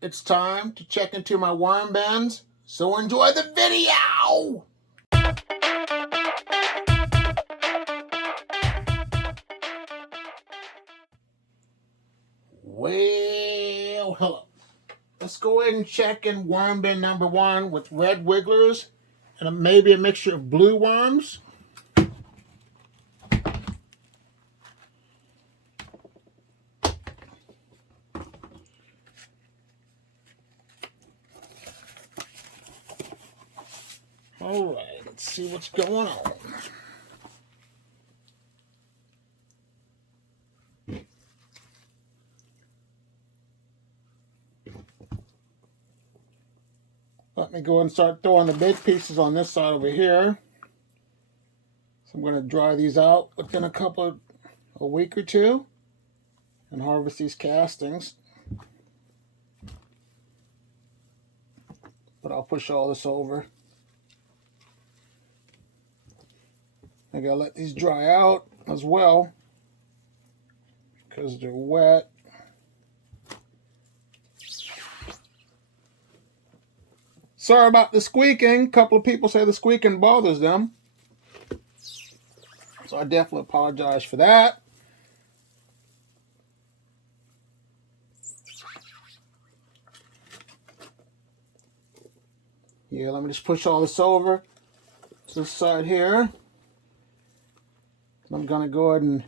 it's time to check into my worm bins, so enjoy the video! Well, hello. Let's go ahead and check in worm bin number 1 with red wigglers and maybe a mixture of blue worms. All right, let's see what's going on. Let me go ahead and start throwing the big pieces on this side over here. So I'm going to dry these out within a week or two and harvest these castings. But I'll push all this over. I gotta let these dry out as well because they're wet. Sorry about the squeaking. A couple of people say the squeaking bothers them. So I definitely apologize for that. Yeah, let me just push all this over to this side here. I'm gonna go ahead and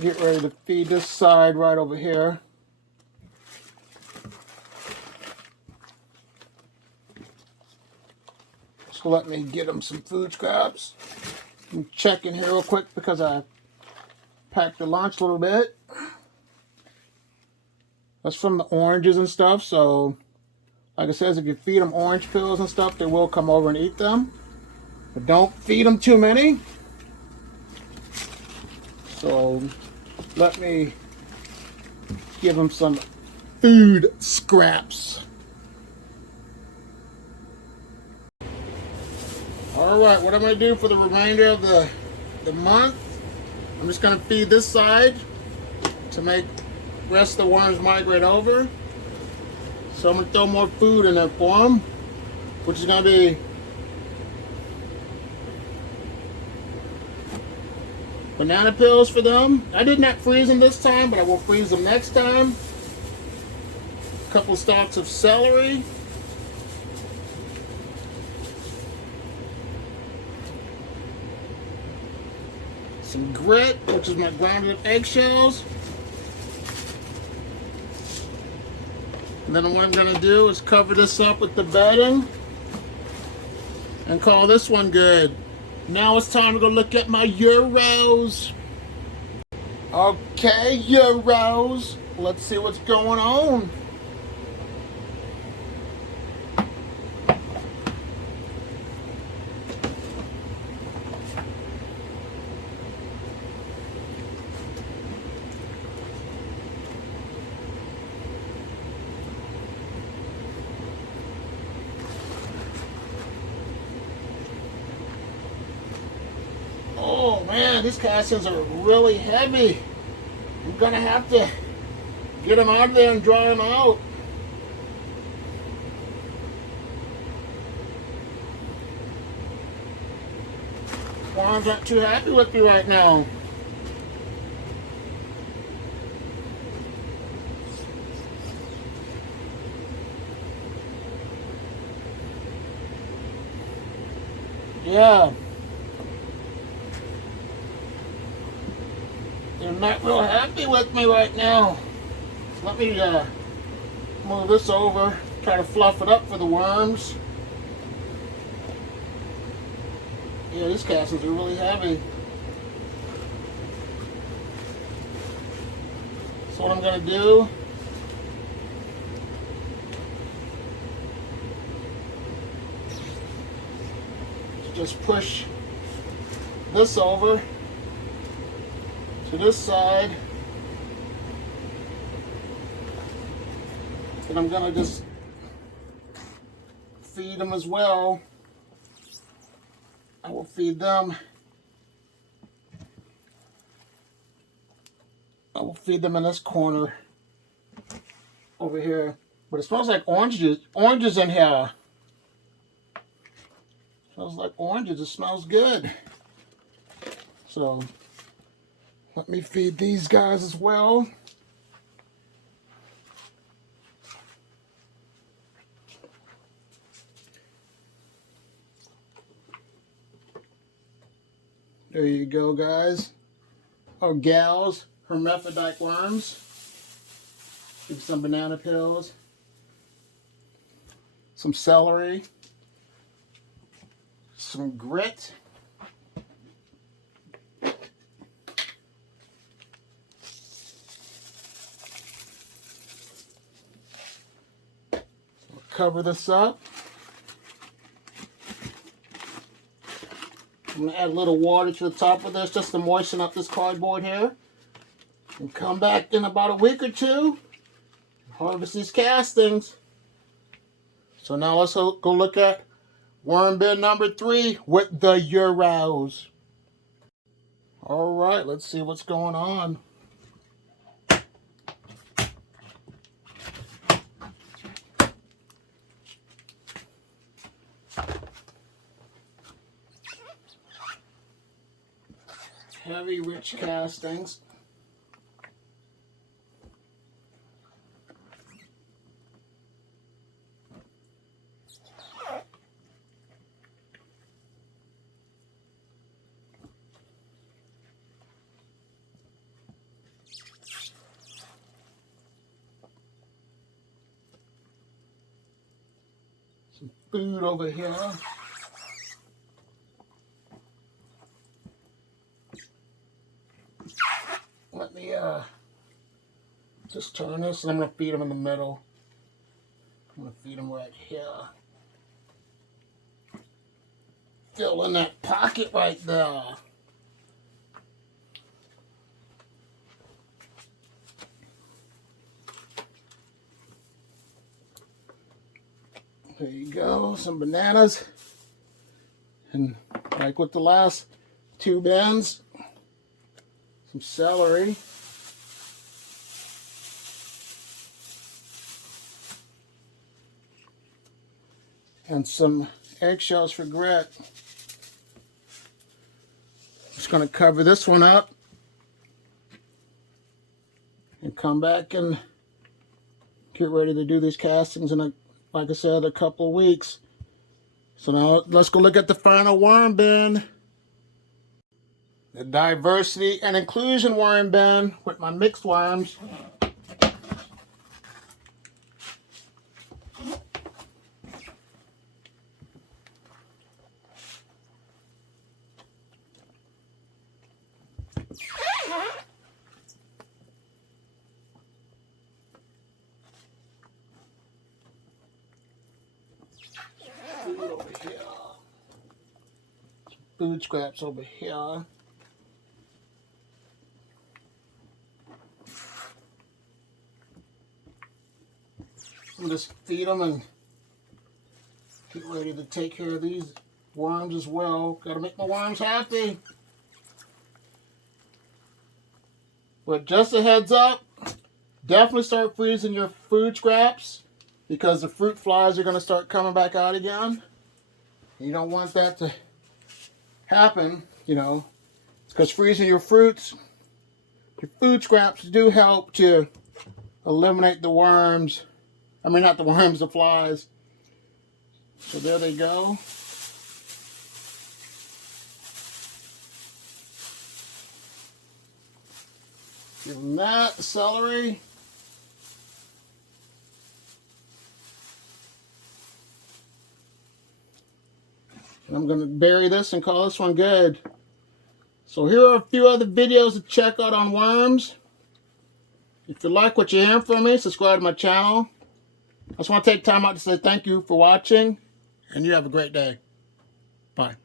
get ready to feed this side right over here. So let me get them some food scraps. I'm checking here real quick because I packed the lunch a little bit. That's from the oranges and stuff, so like it says, if you feed them orange pills and stuff, they will come over and eat them. But don't feed them too many. So let me give them some food scraps. Alright, what I'm going to do for the remainder of the month, I'm just going to feed this side to make the rest of the worms migrate over. So I'm going to throw more food in there for them, which is going to be banana peels for them. I did not freeze them this time, but I will freeze them next time. A couple stalks of celery. Some grit, which is my grounded up eggshells. And then what I'm going to do is cover this up with the bedding and call this one good. Now it's time to go look at my Euros. Okay, Euros. Let's see what's going on. Oh man, these castings are really heavy. I'm gonna have to get them out of there and dry them out. Worms aren't too happy with me right now. Yeah. They're not real happy with me right now. Let me move this over, try to fluff it up for the worms. Yeah, these castings are really heavy. So what I'm going to do is just push this over to this side. And I'm going to just feed them as well. I will feed them. I will feed them in this corner. over here. But it smells like oranges. Oranges in here. Smells like oranges. It smells good. So let me feed these guys as well. There you go, guys. Or gals, hermaphrodite worms. Give some banana peels. Some celery. Some grit. Cover this up. I'm going to add a little water to the top of this just to moisten up this cardboard here. And come back in about a week or two. Harvest these castings. So now let's go look at worm bin number 3 with the Euros. Alright, let's see what's going on. Heavy, rich castings. Some food over here. Let me just turn this, and I'm going to feed them in the middle. I'm going to feed them right here. Fill in that pocket right there. There you go, some bananas. And like with the last 2 bins, some celery. And some eggshells for grit. Just going to cover this one up and come back and get ready to do these castings in, like I said, a couple of weeks. So now let's go look at the final worm bin. The diversity and inclusion worm bin with my mixed worms. Food over here. Some food scraps over here. I'm just feed them and get ready to take care of these worms as well. Gotta make my worms happy. But just a heads up, definitely start freezing your food scraps because the fruit flies are gonna start coming back out again. You don't want that to happen, you know, because freezing your fruits, your food scraps do help to eliminate the worms. I mean, not the worms, the flies. So there they go. Give them that, the celery. And I'm going to bury this and call this one good. So here are a few other videos to check out on worms. If you like what you're hearing from me, subscribe to my channel. I just want to take time out to say thank you for watching, and you have a great day. Bye.